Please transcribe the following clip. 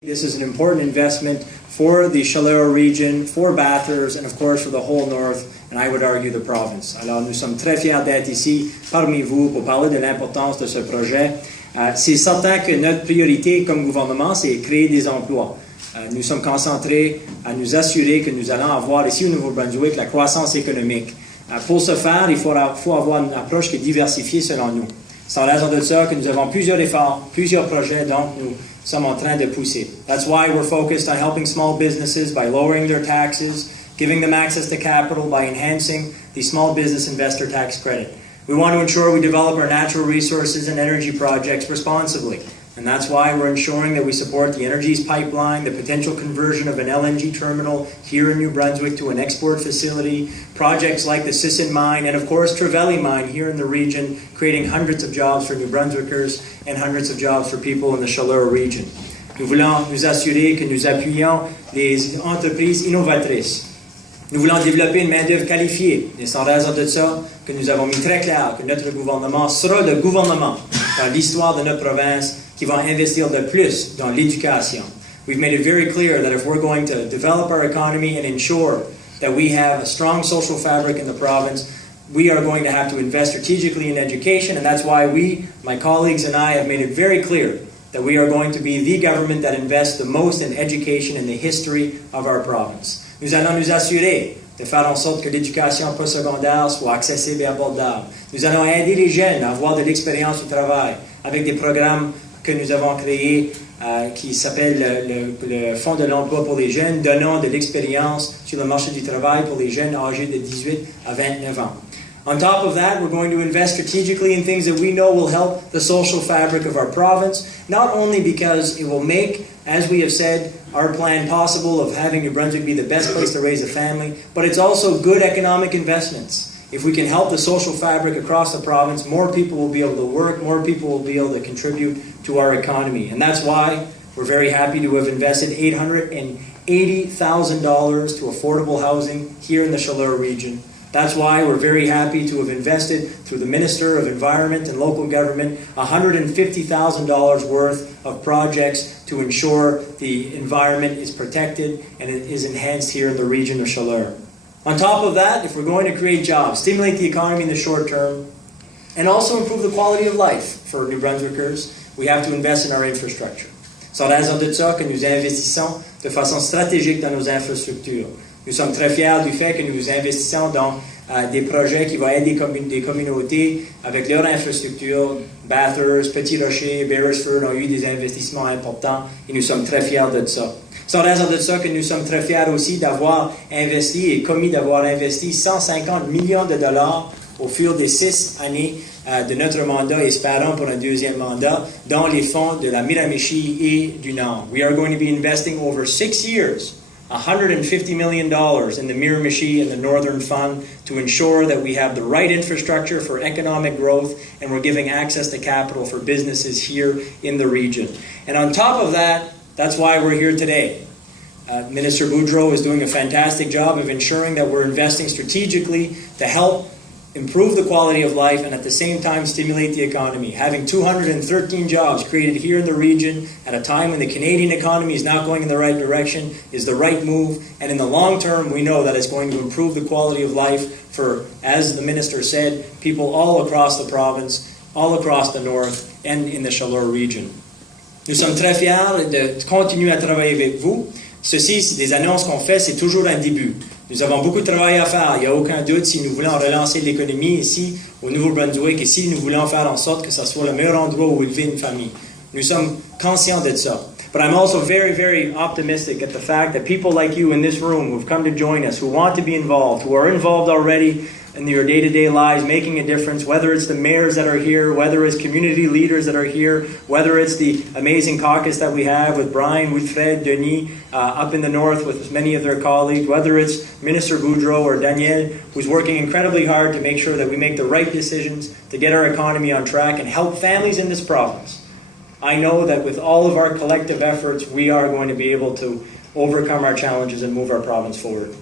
This is an important investment for the Chaleur region, for Bathurst, and of course for the whole North, and I would argue the province. Alors nous sommes très fiers d'être ici parmi vous pour parler de l'importance de ce projet. C'est certain que notre priorité comme gouvernement, c'est créer des emplois. Nous sommes concentrés à nous assurer que nous allons avoir ici au Nouveau-Brunswick la croissance économique. Pour ce faire, il faut avoir une approche qui est diversifiée selon nous. C'est en raison de ça que nous avons plusieurs efforts, plusieurs projets dont nous sommes en train de pousser. That's why we're focused on helping small businesses by lowering their taxes, giving them access to capital by enhancing the small business investor tax credit. We want to ensure we develop our natural resources and energy projects responsibly. And that's why we're ensuring that we support the Energy's pipeline, the potential conversion of an LNG terminal here in New Brunswick to an export facility, projects like the Sisson mine, and of course Trevally mine here in the region, creating hundreds of jobs for New Brunswickers and hundreds of jobs for people in the Chaleur region. Nous voulons nous assurer que nous appuyons les entreprises innovatrices. Nous voulons développer une main-d'œuvre qualifiée. Et c'est en raison de ça que nous avons mis très clair que notre gouvernement sera le gouvernement dans l'histoire de notre province qui va investir le plus dans l'éducation. We've made it very clear that if we're going to develop our economy and ensure that we have a strong social fabric in the province, we are going to have to invest strategically in education, and that's why we, my colleagues and I, have made it very clear that we are going to be the government that invests the most in education in the history of our province. Nous allons nous assurer de faire en sorte que l'éducation postsecondaire soit accessible et abordable. Nous allons aider les jeunes à avoir de l'expérience au travail avec des programmes que nous avons créés qui s'appelle le Fonds de l'emploi pour les jeunes, donnant de l'expérience sur le marché du travail pour les jeunes âgés de 18 à 29 ans. On top of that, we're going to invest strategically in things that we know will help the social fabric of our province, not only because it will make, as we have said, our plan possible of having New Brunswick be the best place to raise a family, but it's also good economic investments. If we can help the social fabric across the province, more people will be able to work, more people will be able to contribute to our economy. And that's why we're very happy to have invested $880,000 to affordable housing here in the Chaleur region. That's why we're very happy to have invested, through the Minister of Environment and Local Government, $150,000 worth of projects to ensure the environment is protected and it is enhanced here in the region of Chaleur. On top of that, if we're going to create jobs, stimulate the economy in the short term, and also improve the quality of life for New Brunswickers, we have to invest in our infrastructure. C'est en raison de ça que nous investissons de façon stratégique dans nos infrastructures. Nous sommes très fiers du fait que nous investissons dans des projets qui vont aider des communautés avec leur infrastructure. Bathurst, Petit Rocher, Beresford ont eu des investissements importants et nous sommes très fiers de ça. C'est en raison de ça que nous sommes très fiers aussi d'avoir investi et commis d'avoir investi 150 millions de dollars au fur des 6 années de notre mandat, espérons pour un deuxième mandat, dans les fonds de la Miramichi et du Nord. We are going to be investing over 6 years $150 million in the Miramichi and the Northern Fund to ensure that we have the right infrastructure for economic growth and we're giving access to capital for businesses here in the region. And on top of that, that's why we're here today. Minister Boudreau is doing a fantastic job of ensuring that we're investing strategically to help improve the quality of life and at the same time stimulate the economy. Having 213 jobs created here in the region at a time when the Canadian economy is not going in the right direction is the right move. And in the long term, we know that it's going to improve the quality of life for, as the minister said, people all across the province, all across the north, and in the Chaleur region. Nous sommes très fiers de continuer à travailler avec vous. Ceci, des annonces qu'on fait, c'est toujours un début. Nous avons beaucoup de travail à faire. Il n'y a aucun doute si nous voulons relancer l'économie ici au Nouveau-Brunswick et si nous voulons faire en sorte que ce soit le meilleur endroit où élever une famille. Nous sommes conscients de ça. But I'm also very, very optimistic at the fact that people like you in this room who've come to join us, who want to be involved, who are involved already in your day-to-day lives, making a difference, whether it's the mayors that are here, whether it's community leaders that are here, whether it's the amazing caucus that we have with Brian, Wilfred, Denis, up in the north with many of their colleagues, whether it's Minister Boudreau or Daniel, who's working incredibly hard to make sure that we make the right decisions to get our economy on track and help families in this province. I know that with all of our collective efforts, we are going to be able to overcome our challenges and move our province forward.